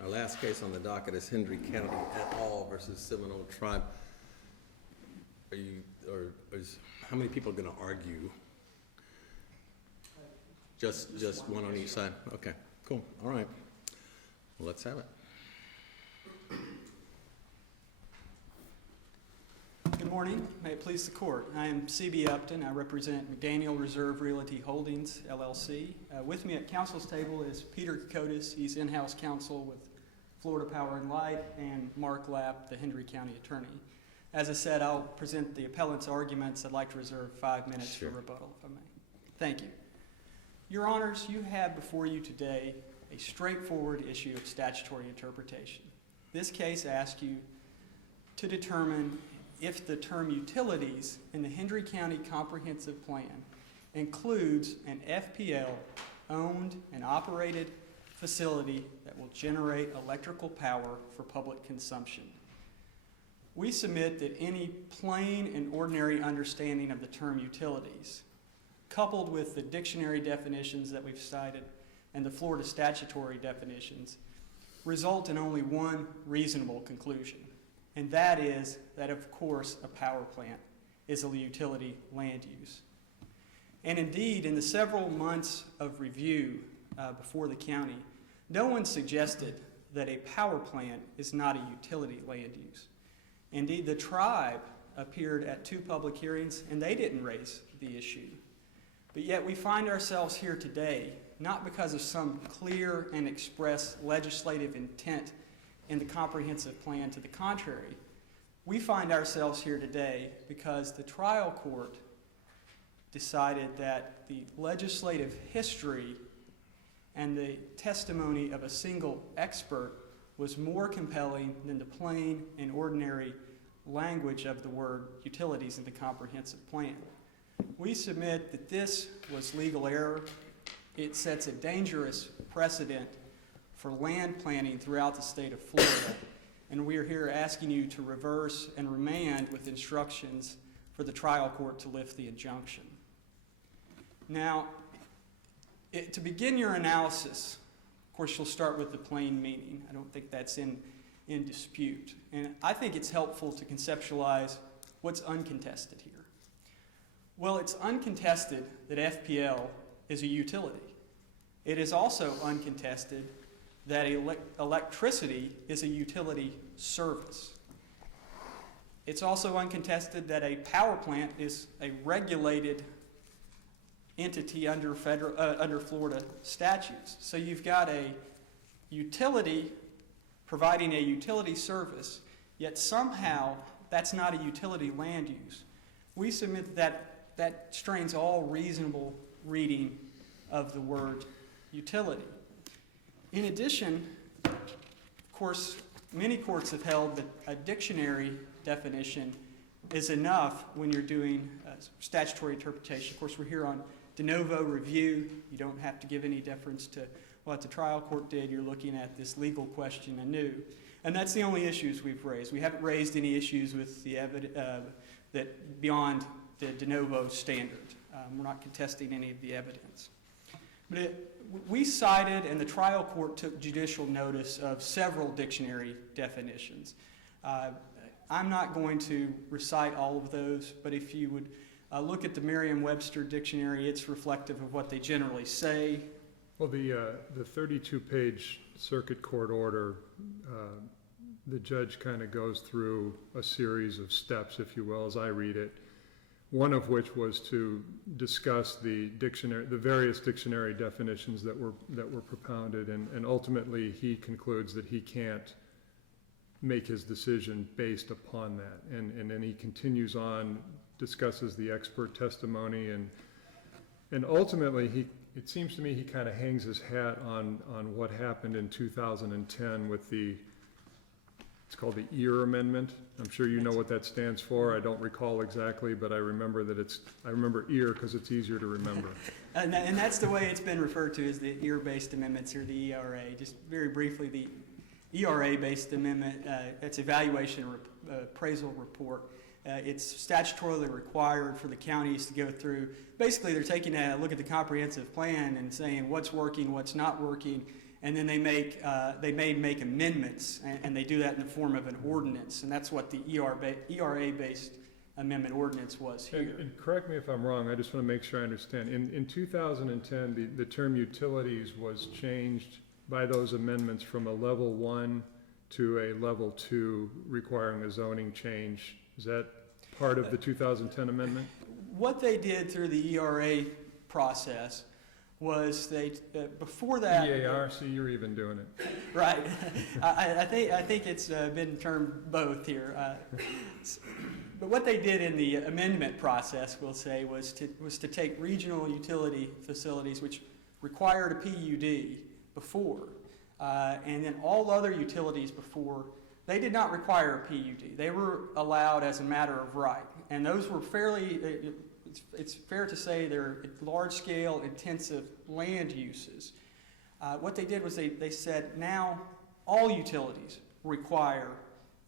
Our last case on the docket is Hendry County et al. Versus Seminole Tribe. How many people are going to argue? Just one on each side? Okay, cool. All right. Well, let's have it. Good morning. May it please the court. I am C.B. Upton. I represent McDaniel Reserve Realty Holdings, LLC. With me at counsel's table is Peter Kokotis. He's in-house counsel with Florida Power and Light, and Mark Lapp, the Hendry County attorney. As I said, I'll present the appellant's arguments. I'd like to reserve 5 minutes for rebuttal, if I may. Thank you. Your Honors, you have before you today a straightforward issue of statutory interpretation. This case asks you to determine if the term utilities in the Hendry County Comprehensive Plan includes an FPL owned and operated facility that will generate electrical power for public consumption. We submit that any plain and ordinary understanding of the term utilities, coupled with the dictionary definitions that we've cited and the Florida statutory definitions, result in only one reasonable conclusion. And that is that, of course, a power plant is a utility land use. And indeed, in the several months of review before the county, no one suggested that a power plant is not a utility land use. Indeed, the tribe appeared at 2 public hearings, and they didn't raise the issue. But yet we find ourselves here today, not because of some clear and express legislative intent in the comprehensive plan. To the contrary, we find ourselves here today because the trial court decided that the legislative history and the testimony of a single expert was more compelling than the plain and ordinary language of the word utilities in the comprehensive plan. We submit that this was legal error. It sets a dangerous precedent for land planning throughout the state of Florida, and we are here asking you to reverse and remand with instructions for the trial court to lift the injunction. Now, to begin your analysis, of course, you'll start with the plain meaning. I don't think that's in dispute. And I think it's helpful to conceptualize what's uncontested here. Well, it's uncontested that FPL is a utility. It is also uncontested that electricity is a utility service. It's also uncontested that a power plant is a regulated entity under Florida statutes. So you've got a utility providing a utility service, yet somehow that's not a utility land use. We submit that strains all reasonable reading of the word utility. In addition, of course, many courts have held that a dictionary definition is enough when you're doing statutory interpretation. Of course, we're here on de novo review. You don't have to give any deference to what the trial court did. You're looking at this legal question anew. And that's the only issues we've raised. We haven't raised any issues with the that beyond the de novo standard. We're not contesting any of the evidence. But we cited, and the trial court took judicial notice of several dictionary definitions. I'm not going to recite all of those, but if you would look at the Merriam-Webster dictionary, it's reflective of what they generally say. Well, the 32-page circuit court order, the judge kind of goes through a series of steps, if you will, as I read it. One of which was to discuss the various dictionary definitions that were propounded, and ultimately he concludes that he can't make his decision based upon that. And then he continues on, discusses the expert testimony, and ultimately it seems to me he kind of hangs his hat on what happened in 2010 with it's called the EAR Amendment. I'm sure you know what that stands for. I don't recall exactly, but I remember EAR because it's easier to remember. And that's the way it's been referred to, as the EAR-based amendments, or the ERA. Just very briefly, the ERA-based amendment, it's evaluation appraisal report. It's statutorily required for the counties to go through. Basically, they're taking a look at the comprehensive plan and saying what's working, what's not working, and then they may make amendments, and they do that in the form of an ordinance, and that's what the ERA-based amendment ordinance was here. And correct me if I'm wrong, I just want to make sure I understand. In 2010, the term utilities was changed by those amendments from a level 1 to a level 2 requiring a zoning change. Is that part of the 2010 amendment? What they did through the ERA process was before that. EAR, see, you're even doing it. Right. I think it's been termed both here. But what they did in the amendment process, we'll say, was to take regional utility facilities which required a PUD before, and then all other utilities before, they did not require a PUD. They were allowed as a matter of right, and those were it's fair to say they're large-scale, intensive land uses. What they did was they said now all utilities require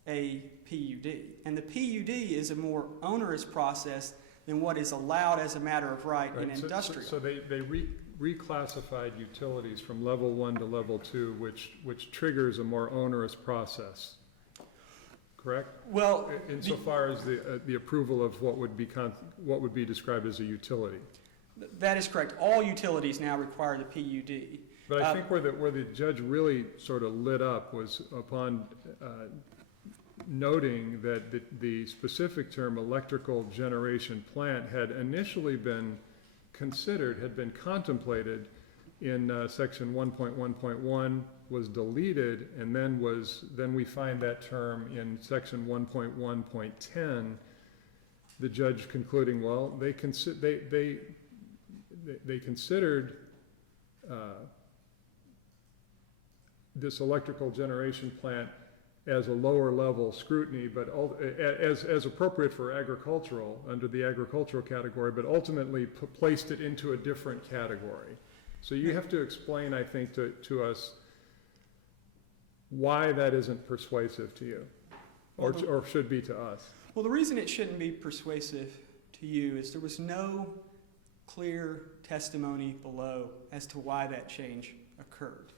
a PUD. And the PUD is a more onerous process than what is allowed as a matter of right in industrial. So they reclassified utilities from level 1 to level 2, which triggers a more onerous process. Correct? Well, insofar as the approval of what would be described as a utility. That is correct. All utilities now require the PUD. But I think where the judge really sort of lit up was upon noting that the specific term electrical generation plant had initially been considered, had been contemplated in section 1.1.1, was deleted, and then we find that term in section 1.1.10, the judge concluding, well, they considered this electrical generation plant as a lower level scrutiny, but as appropriate for agricultural, under the agricultural category, but ultimately placed it into a different category. So you have to explain, I think, to us why that isn't persuasive to you, or should be to us. Well, the reason it shouldn't be persuasive to you is there was no clear testimony below as to why that change occurred.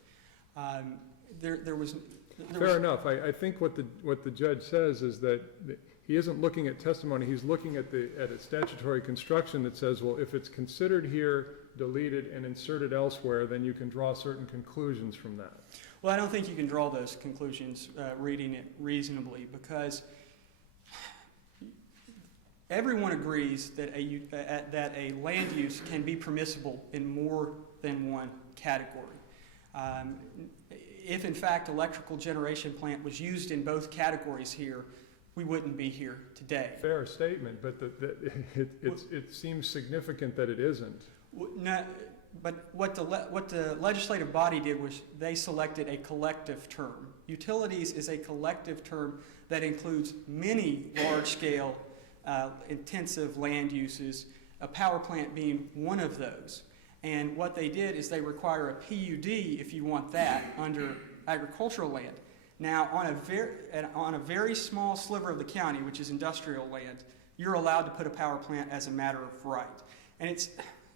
Fair enough. I think what the judge says is that he isn't looking at testimony. He's looking at a statutory construction that says, well, if it's considered here, deleted, and inserted elsewhere, then you can draw certain conclusions from that. Well, I don't think you can draw those conclusions reading it reasonably, because everyone agrees that a land use can be permissible in more than one category. If, in fact, electrical generation plant was used in both categories here, we wouldn't be here today. Fair statement, but it seems significant that it isn't. No, but what the legislative body did was they selected a collective term. Utilities is a collective term that includes many large-scale, intensive land uses, a power plant being one of those. And what they did is they require a PUD, if you want that, under agricultural land. Now, on a very small sliver of the county, which is industrial land, you're allowed to put a power plant as a matter of right. And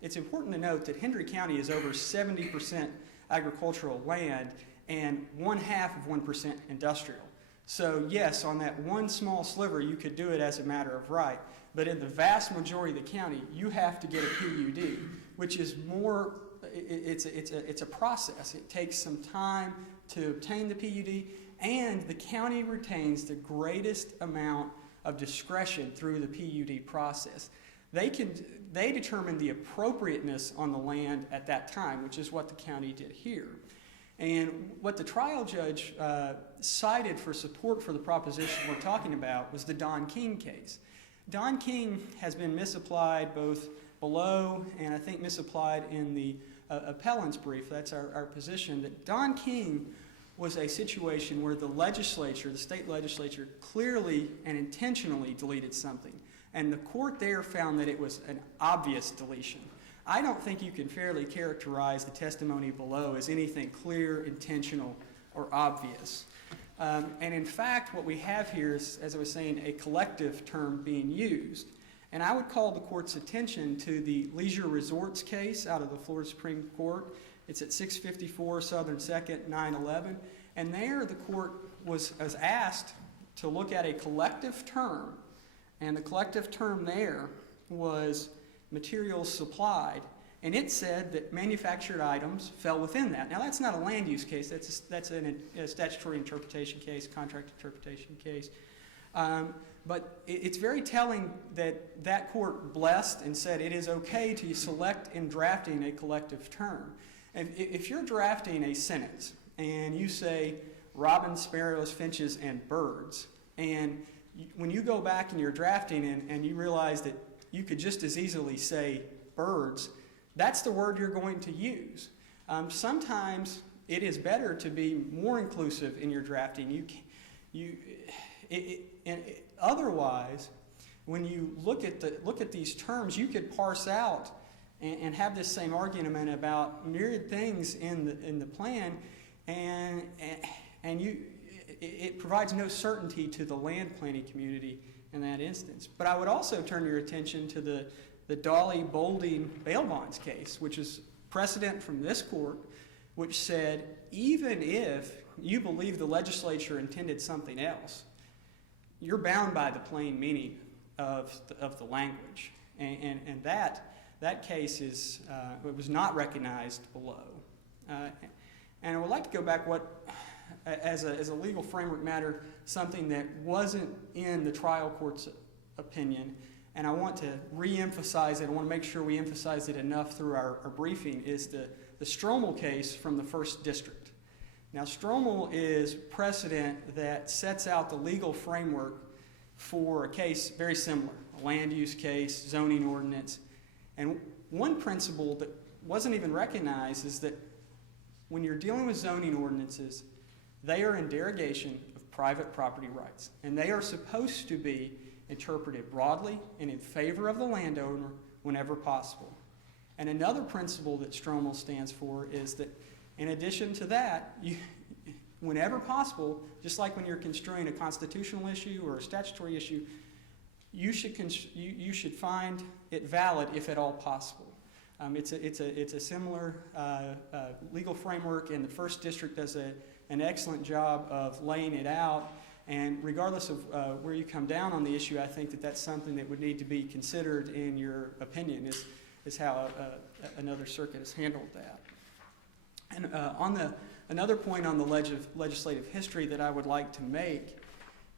it's important to note that Hendry County is over 70% agricultural land and 1/2% industrial. So yes, on that one small sliver, you could do it as a matter of right. But in the vast majority of the county, you have to get a PUD, which is more, it's a process. It takes some time to obtain the PUD, and the county retains the greatest amount of discretion through the PUD process. They determine the appropriateness on the land at that time, which is what the county did here. And what the trial judge cited for support for the proposition we're talking about was the Don King case. Don King has been misapplied both below and I think misapplied in the appellant's brief. That's our position, that Don King was a situation where the legislature, the state legislature, clearly and intentionally deleted something. And the court there found that it was an obvious deletion. I don't think you can fairly characterize the testimony below as anything clear, intentional, or obvious. And in fact, what we have here is, as I was saying, a collective term being used. And I would call the court's attention to the Leisure Resorts case out of the Florida Supreme Court. It's at 654 Southern 2nd, 911. And there the court was asked to look at a collective term, and the collective term there was materials supplied, and it said that manufactured items fell within that. Now, that's not a land use case. That's a statutory interpretation case, contract interpretation case. But it's very telling that that court blessed and said it is okay to select in drafting a collective term. And if you're drafting a sentence and you say robins, sparrows, finches, and birds, and when you go back and you're drafting and you realize that you could just as easily say birds, that's the word you're going to use. Sometimes it is better to be more inclusive in your drafting. Otherwise, when you look at these terms, you could parse out and have this same argument about myriad things in the plan, and it provides no certainty to the land planning community in that instance. But I would also turn your attention to the Dolly Bolding bail bonds case, which is precedent from this court, which said even if you believe the legislature intended something else, you're bound by the plain meaning of the language. And that case was not recognized below. And I would like to go back as a legal framework matter, something that wasn't in the trial court's opinion, and I want to re-emphasize it. I want to make sure we emphasize it enough through our briefing, is the Stromel case from the 1st District. Now, Stromel is precedent that sets out the legal framework for a case very similar, a land use case, zoning ordinance. And one principle that wasn't even recognized is that when you're dealing with zoning ordinances, they are in derogation of private property rights, and they are supposed to be interpreted broadly and in favor of the landowner whenever possible. And another principle that Stromel stands for is that in addition to that, whenever possible, just like when you're construing a constitutional issue or a statutory issue, you should find it valid if at all possible. It's a similar legal framework, and the 1st District does an excellent job of laying it out. And regardless of where you come down on the issue, I think that that's something that would need to be considered in your opinion, is how another circuit has handled that. And another point on the legislative history that I would like to make,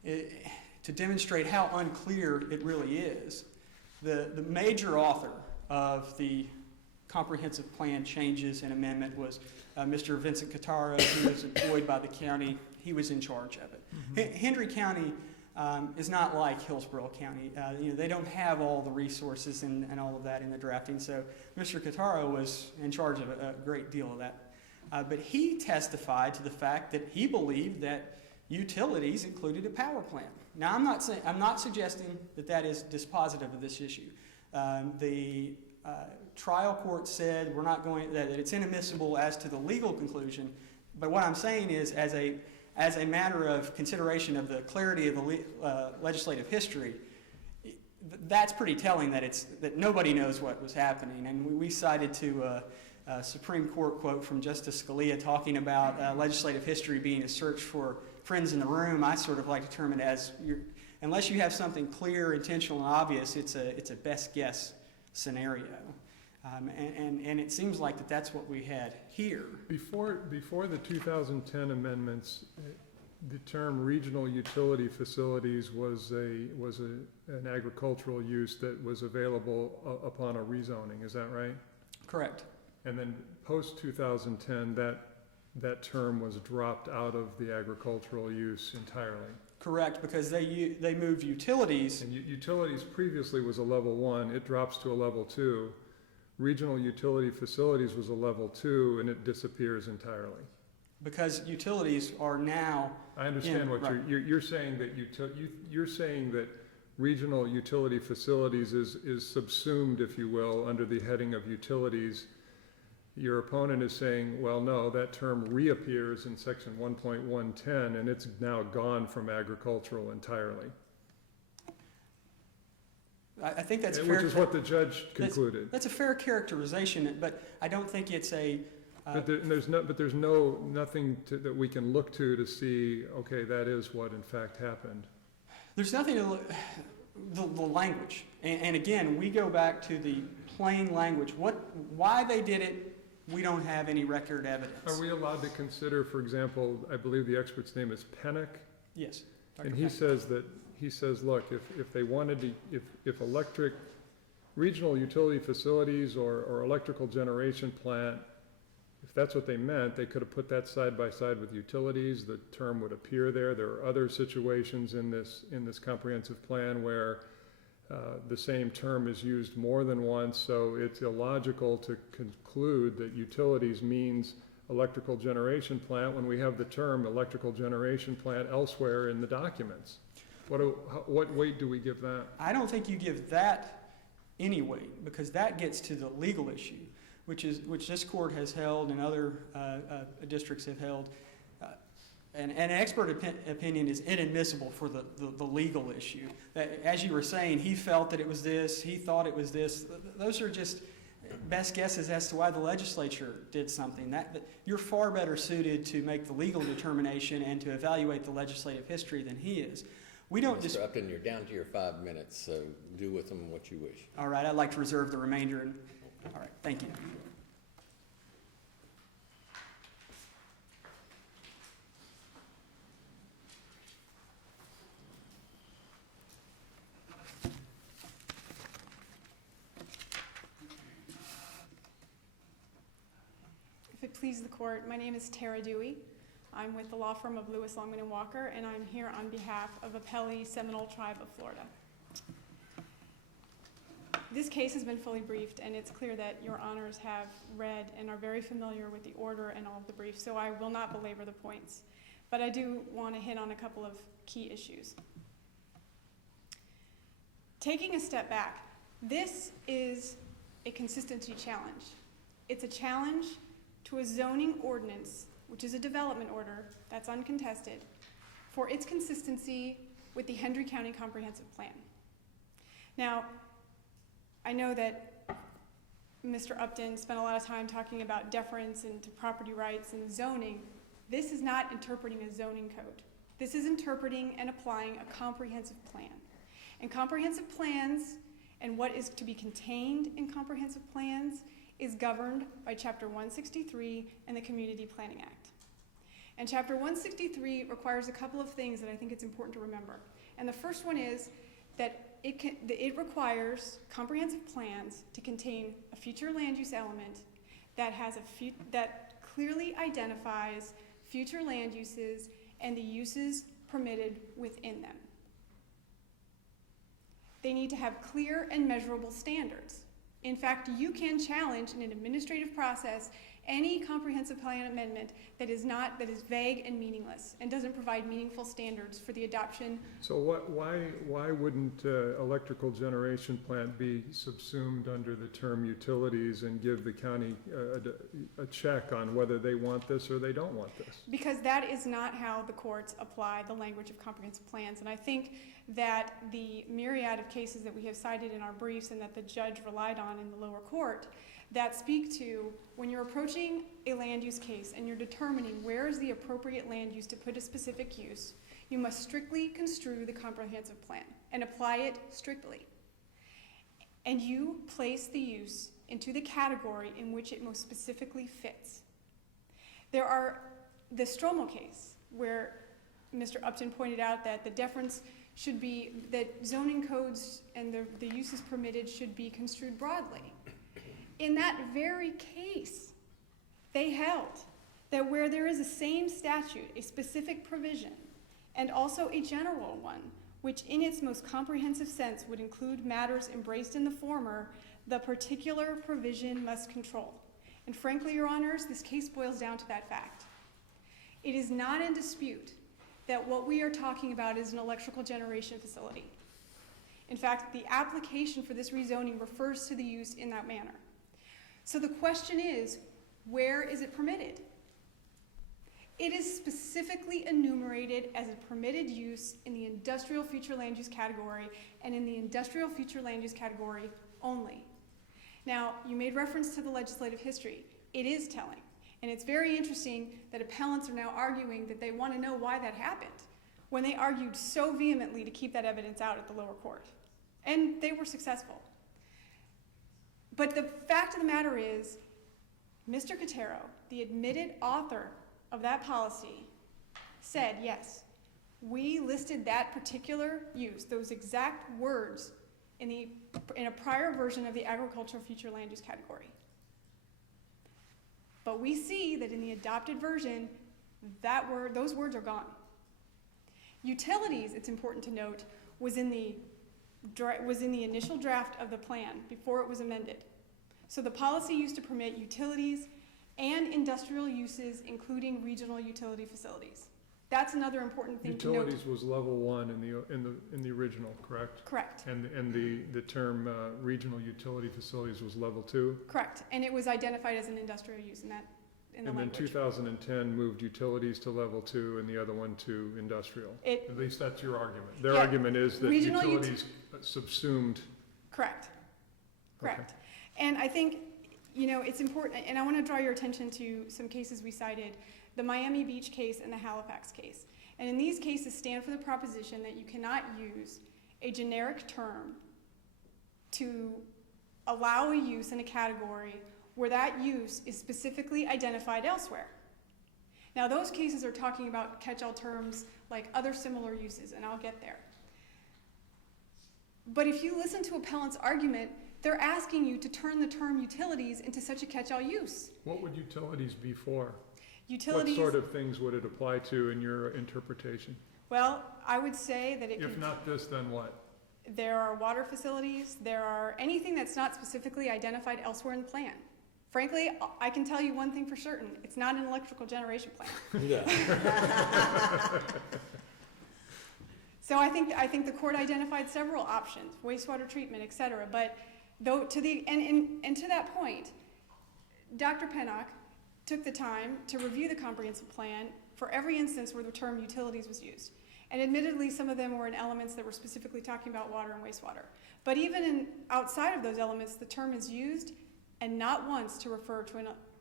to demonstrate how unclear it really is, the major author of the comprehensive plan changes and amendment was Mr. Vincent Cataro, who was employed by the county. He was in charge of it. Mm-hmm. Hendry County is not like Hillsborough County. They don't have all the resources and all of that in the drafting, so Mr. Cataro was in charge of a great deal of that. But he testified to the fact that he believed that utilities included a power plant. Now, I'm not suggesting that is dispositive of this issue. The trial court said that it's inadmissible as to the legal conclusion, but what I'm saying is, as a matter of consideration of the clarity of the legislative history, that's pretty telling that nobody knows what was happening. And we cited to a Supreme Court quote from Justice Scalia talking about legislative history being a search for friends in the room. I sort of like to term it as, unless you have something clear, intentional, and obvious, it's a best guess scenario. And it seems like that's what we had here. Before the 2010 amendments, the term regional utility facilities was an agricultural use that was available upon a rezoning. Is that right? Correct. And then post 2010, that term was dropped out of the agricultural use entirely. Correct, because they moved utilities. And utilities previously was a level 1. It drops to a level 2. Regional utility facilities was a level 2, and it disappears entirely. Because utilities are now. I understand what right. You're saying that you're saying that regional utility facilities is subsumed, if you will, under the heading of utilities. Your opponent is saying, well, no, that term reappears in section 1.110, and it's now gone from agricultural entirely. I think that's fair. Which is what the judge concluded. That's a fair characterization, but I don't think it's a But there's nothing that we can look to see, okay, that is what in fact happened. There's nothing to look, the language. And again, we go back to the plain language. Why they did it, we don't have any record evidence. Are we allowed to consider, for example, I believe the expert's name is Pennock? Yes. Dr. And he says, look, if they wanted to, if regional utility facilities or electrical generation plant, if that's what they meant, they could have put that side by side with utilities. The term would appear there. There are other situations in this comprehensive plan where the same term is used more than once, so it's illogical to conclude that utilities means electrical generation plant when we have the term electrical generation plant elsewhere in the documents. What weight do we give that? I don't think you give that any weight, because that gets to the legal issue, which this court has held and other districts have held. And an expert opinion is inadmissible for the legal issue. As you were saying, he felt that it was this, he thought it was this. Those are just best guesses as to why the legislature did something. You're far better suited to make the legal determination and to evaluate the legislative history than he is. We don't just... Mr. Upton, you're down to your 5 minutes, so do with them what you wish. All right, I'd like to reserve the remainder. All right, thank you. If it pleases the court, my name is Tara Dewey. I'm with the law firm of Lewis, Longman & Walker, and I'm here on behalf of appellee Seminole Tribe of Florida. This case has been fully briefed, and it's clear that your honors have read and are very familiar with the order and all of the briefs, so I will not belabor the points. But I do want to hit on a couple of key issues. Taking a step back, this is a consistency challenge. It's a challenge to a zoning ordinance, which is a development order that's uncontested, for its consistency with the Hendry County Comprehensive Plan. Now, I know that Mr. Upton spent a lot of time talking about deference and to property rights and zoning. This is not interpreting a zoning code. This is interpreting and applying a comprehensive plan. And comprehensive plans and what is to be contained in comprehensive plans is governed by Chapter 163 and the Community Planning Act. And Chapter 163 requires a couple of things that I think it's important to remember. And the first one is that it requires comprehensive plans to contain a future land use element that that clearly identifies future land uses and the uses permitted within them. They need to have clear and measurable standards. In fact, you can challenge in an administrative process any comprehensive plan amendment that is vague and meaningless and doesn't provide meaningful standards for the adoption. So why wouldn't electrical generation plant be subsumed under the term utilities and give the county a check on whether they want this or they don't want this? Because that is not how the courts apply the language of comprehensive plans. And I think that the myriad of cases that we have cited in our briefs and that the judge relied on in the lower court that speak to when you're approaching a land use case and you're determining where is the appropriate land use to put a specific use, you must strictly construe the comprehensive plan and apply it strictly. And you place the use into the category in which it most specifically fits. There are the Stromo case where Mr. Upton pointed out that the deference should be that zoning codes and the uses permitted should be construed broadly. In that very case, they held that where there is a same statute, a specific provision, and also a general one, which in its most comprehensive sense would include matters embraced in the former, the particular provision must control. And frankly, Your Honors, this case boils down to that fact. It is not in dispute that what we are talking about is an electrical generation facility. In fact, the application for this rezoning refers to the use in that manner. So the question is, where is it permitted? It is specifically enumerated as a permitted use in the industrial future land use category and in the industrial future land use category only. Now, you made reference to the legislative history. It is telling. And it's very interesting that appellants are now arguing that they want to know why that happened, when they argued so vehemently to keep that evidence out at the lower court. And they were successful. But the fact of the matter is, Mr. Cotero, the admitted author of that policy, said, yes, we listed that particular use, those exact words, in a prior version of the agricultural future land use category. But we see that in the adopted version, those words are gone. Utilities, it's important to note, was in the initial draft of the plan before it was amended. So the policy used to permit utilities and industrial uses, including regional utility facilities. That's another important thing to note. Utilities was level 1 in the original, correct? Correct. And the term regional utility facilities was level 2? Correct, and it was identified as an industrial use in the and language. then 2010 moved utilities to level 2 and the other one to industrial. At least that's your argument. Their argument is that utilities subsumed. Correct. Correct. Okay. And I think, it's important, and I want to draw your attention to some cases we cited, the Miami Beach case and the Halifax case. And in these cases stand for the proposition that you cannot use a generic term to allow a use in a category where that use is specifically identified elsewhere. Now, those cases are talking about catch-all terms like other similar uses, and I'll get there. But if you listen to appellant's argument, they're asking you to turn the term utilities into such a catch-all use. What would utilities be for? Utilities. What sort of things would it apply to in your interpretation? Well, I would say that if not this, then what? There are water facilities, there are anything that's not specifically identified elsewhere in the plan. Frankly, I can tell you one thing for certain, it's not an electrical generation plan. Yeah. So I think the court identified several options, wastewater treatment, et cetera, but though to that point, Dr. Pennock took the time to review the comprehensive plan for every instance where the term utilities was used. And admittedly, some of them were in elements that were specifically talking about water and wastewater. But even outside of those elements, the term is used, and not once to refer to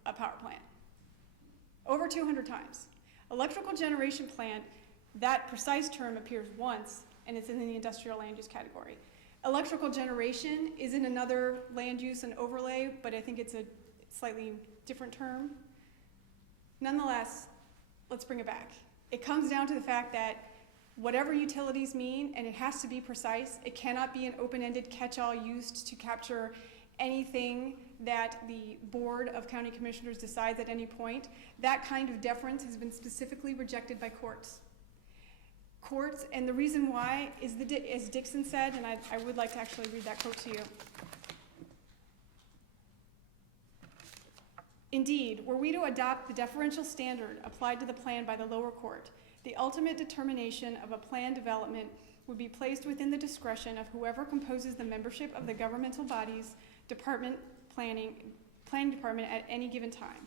a power plant. Over 200 times. Electrical generation plant, that precise term appears once, and it's in the industrial land use category. Electrical generation is in another land use and overlay, but I think it's a slightly different term. Nonetheless, let's bring it back. It comes down to the fact that whatever utilities mean, and it has to be precise, it cannot be an open-ended catch-all used to capture anything that the Board of County Commissioners decides at any point. That kind of deference has been specifically rejected by courts. And the reason why is, as Dixon said, and I would like to actually read that quote to you. Indeed, were we to adopt the deferential standard applied to the plan by the lower court, the ultimate determination of a plan development would be placed within the discretion of whoever composes the membership of the governmental body's planning department at any given time.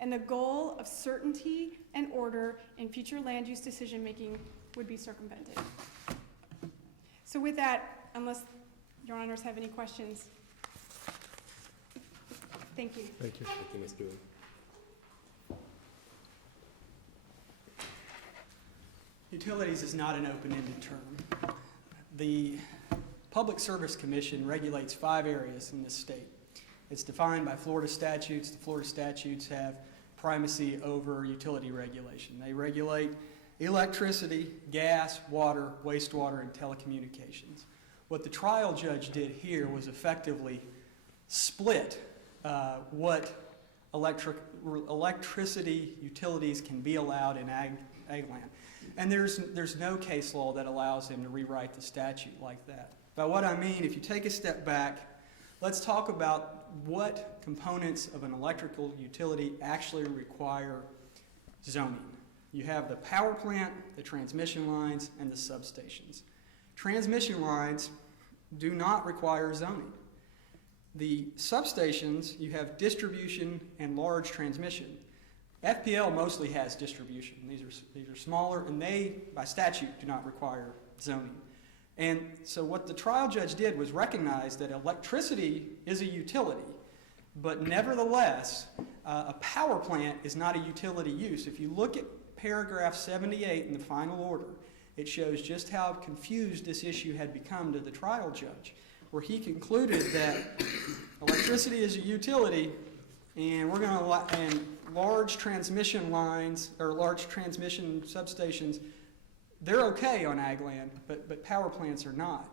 And the goal of certainty and order in future land use decision making would be circumvented. So with that, unless your honors have any questions, thank you. Thank you. Thank you, Ms. Dewey. Utilities is not an open-ended term. The Public Service Commission regulates 5 areas in this state. It's defined by Florida statutes. The Florida statutes have primacy over utility regulation. They regulate electricity, gas, water, wastewater, and telecommunications. What the trial judge did here was effectively split what electricity utilities can be allowed in ag land. And there's no case law that allows him to rewrite the statute like that. By what I mean, if you take a step back, let's talk about what components of an electrical utility actually require zoning. You have the power plant, the transmission lines, and the substations. Transmission lines do not require zoning. The substations, you have distribution and large transmission. FPL mostly has distribution. These are smaller, and they, by statute, do not require zoning. And so what the trial judge did was recognize that electricity is a utility, but nevertheless, A power plant is not a utility use. If you look at paragraph 78 in the final order, it shows just how confused this issue had become to the trial judge, where he concluded that electricity is a utility, and we're going to, and large transmission lines or large transmission substations, they're okay on ag land, but power plants are not.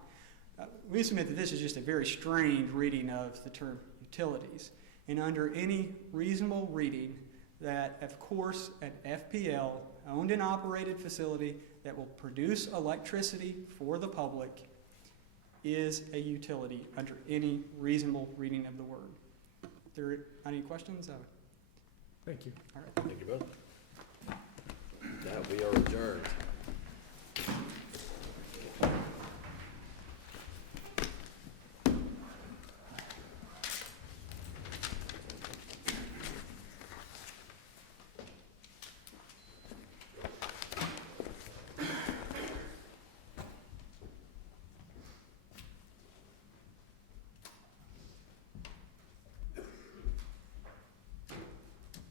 We submit that this is just a very strained reading of the term utilities. And under any reasonable reading, that of course an FPL, owned and operated facility that will produce electricity for the public, is a utility under any reasonable reading of the word. There any questions? Thank you. All right. Thank you both. That we are adjourned.